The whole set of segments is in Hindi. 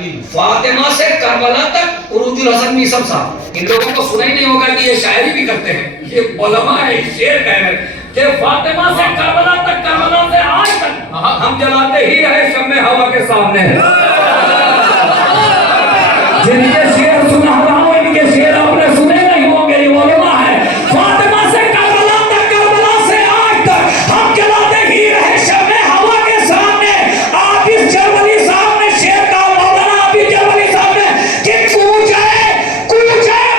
फातिमा से करबला तक उरूजुल हसन मीसम साहब, इन लोगों को सुना ही नहीं होगा कि ये शायरी भी करते हैं। ये उलमा है, शेर कह रहे हैं कि फातिमा से करबला तक, करबला से आज तक हम जलाते ही रहे शम्मे हवा के सामने। जिनके शेर सुना रहा हूं, इनके शेर आपने सुने नहीं होंगे। ये उलमा है। फातिमा से करबला तक, करबला से आज तक हम जलाते ही रहे शम्मे हवा के सामने। आप इस जर्मनी साहब ने शेर का मौलाना आप इस जर्मनी साहब ने कि कूचे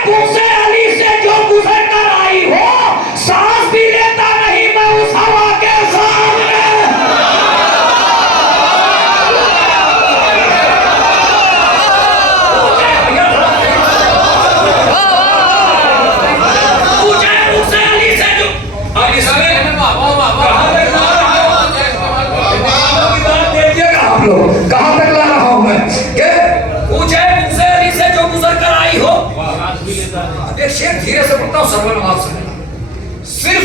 मुझसे अली से जो गुजर कर आई हो, सांस भी लेता नहीं मैं उस हवा के सामने। कहां तक ला रहा हूं मैं कि पूछे मुझसे अली से जो गुजर कर आई हो। एक शेर धीरे से पढ़ता हूं सर्वनवाब से, सिर्फ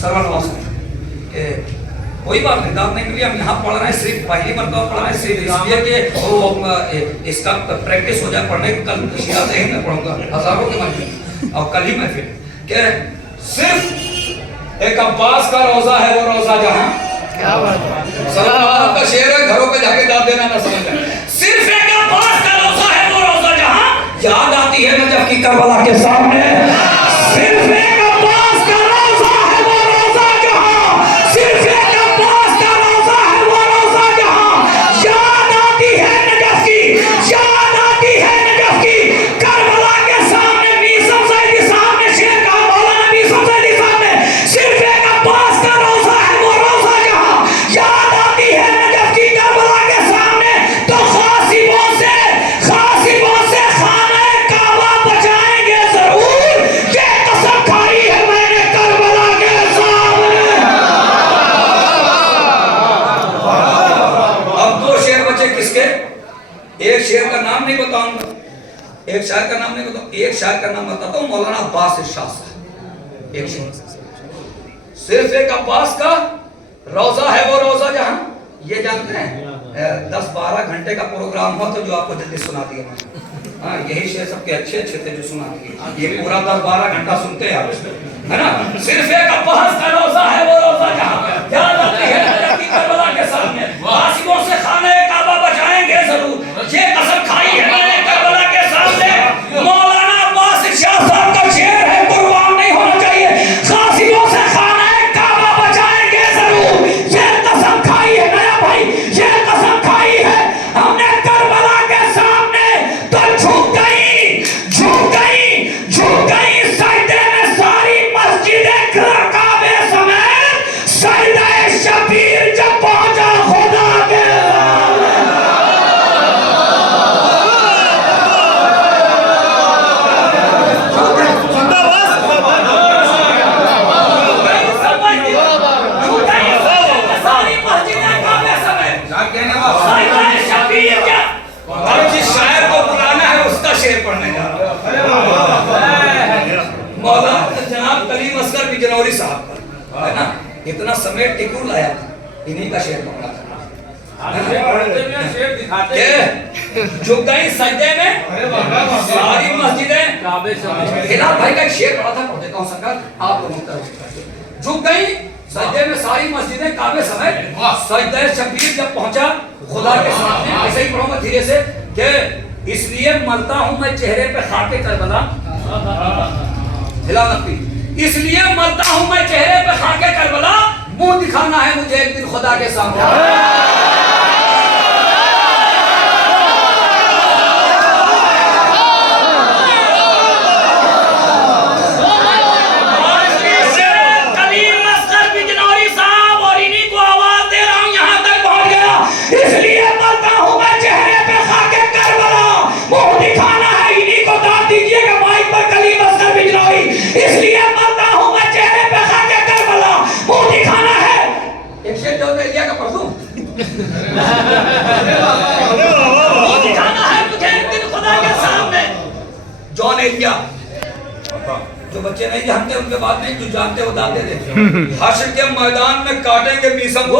सर्वनवाब से कोई बात नहीं, दाद नहीं मिली। हम यहाँ पढ़ रहे हैं, सिर्फ पहली मरतबा पढ़ रहे हैं, सिर्फ इसलिए कि वो इसका प्रैक्टिस हो जाए पढ़ने की। कल शियात ही मैं पढ़ूंगा हजारों के महफिल, और कल ही महफिल के सिर्फ एक अब्बास का रोजा है वो रोजा जहां, क्या बात है, सलाम का शेर है, घरों पे जाके दाद देना ना समझ जाए। सिर्फ एक अब्बास का रोजा है वो रोजा जहां याद आती है नजफ की करबला के सामने। सिर्फ एक अब्बास का रोजा है वो रोजा जहां, सिर्फ एक अब्बास का रोजा है वो रोजा जहां याद आती है नजफ की, याद आती है नजफ की करबला के सामने। मीसम सैदी साहब ने शेर कहा, मौलाना मीसम सैदी साहब ने, सिर्फ एक अब्बास का रोजा है वो रोजा जहां याद आती है नजफ की करबला के सामने। तो खासिबों से खाना काबा बचाएंगे जरूर, ये कसम खाई है मैंने करबला के सामने। अब दो शेर बचे किसके? एक शेर का नाम नहीं बताऊंगा, एक शायर का नाम नहीं बताऊंगा, एक शायर का नाम बताता हूं, मौलाना अब्बास इरशाद साहब। एक शेर, सिर्फ एक अब्बास का रोजा है वो रोजा जहां, ये जानते हैं 10-12 घंटे का प्रोग्राम हुआ तो जो आपको जल्दी सुना दिया। हाँ, यही शेर सबके अच्छे थे जो सुना दिए। ये पूरा 10-12 घंटा सुनते हैं आप, है ना। सिर्फ एक अब्बास का रोजा है वो रोजा जहां याद आती है नजफ की करबला के सामने। कासिबों से खाने काबा बचाएंगे जरूर, ये कसम खाई है मैंने करबला के सामने। मौलाना अब्बास इरशाद साहब का शेर है, कुर्बान नहीं होना चाहिए। कासिबों से खाने काबा बचाएंगे जरूर, ये कसम खाई है नया भाई, ये कसम खाई है हमने करबला के सामने। तो झुक गई सजदे में सारी मस्जिदें काबे समेत। सजदा शबीर जब पहुंचा खुदा के शायर को बुलाना है, उसका शेर पढ़ने जा रहा मौलाना जनाब कलीम असगर बिजनौरी साहब का, है ना। इतना समय टिकू लाया, इन्हीं का शेर पढ़ा था। झुक गई सजदे में सारी मस्जिदें काबे समेत। हिलाल भाई का एक शेर पढ़ा था, पढ़ देता हूं सरकार, आप लोगों को। झुक गई सजदे में सारी मस्जिदें काबे समेत, सजदा शबीर जब पहुंचा खुदा के सामने। ऐसे ही पढ़ूंगा धीरे से कि इसलिए मरता हूं मैं चेहरे पे खाके करबला, हिला नकली, इसलिए मरता हूं मैं चेहरे पे खाके करबला, मुंह दिखाना है मुझे एक दिन खुदा के सामने। इसलिए मरता हूं मैं चेहरे पे खाके करबला, मुंह दिखाना है इन्हीं को। दाद दीजिएगा माइक पर कलीम असगर बिजनौरी। इसलिए मरता हूं मैं चेहरे पे खाके करबला, मुंह दिखाना है। एक शेर जो एलिया का पढ़ दूं, मुंह दिखाना है मुझे एक दिन खुदा के सामने। जॉन एलिया, जो बच्चे नहीं जानते उनके बात नहीं, जो जानते वो दाद दे देते। हश्र के मैदान में काटेंगे मीसम को।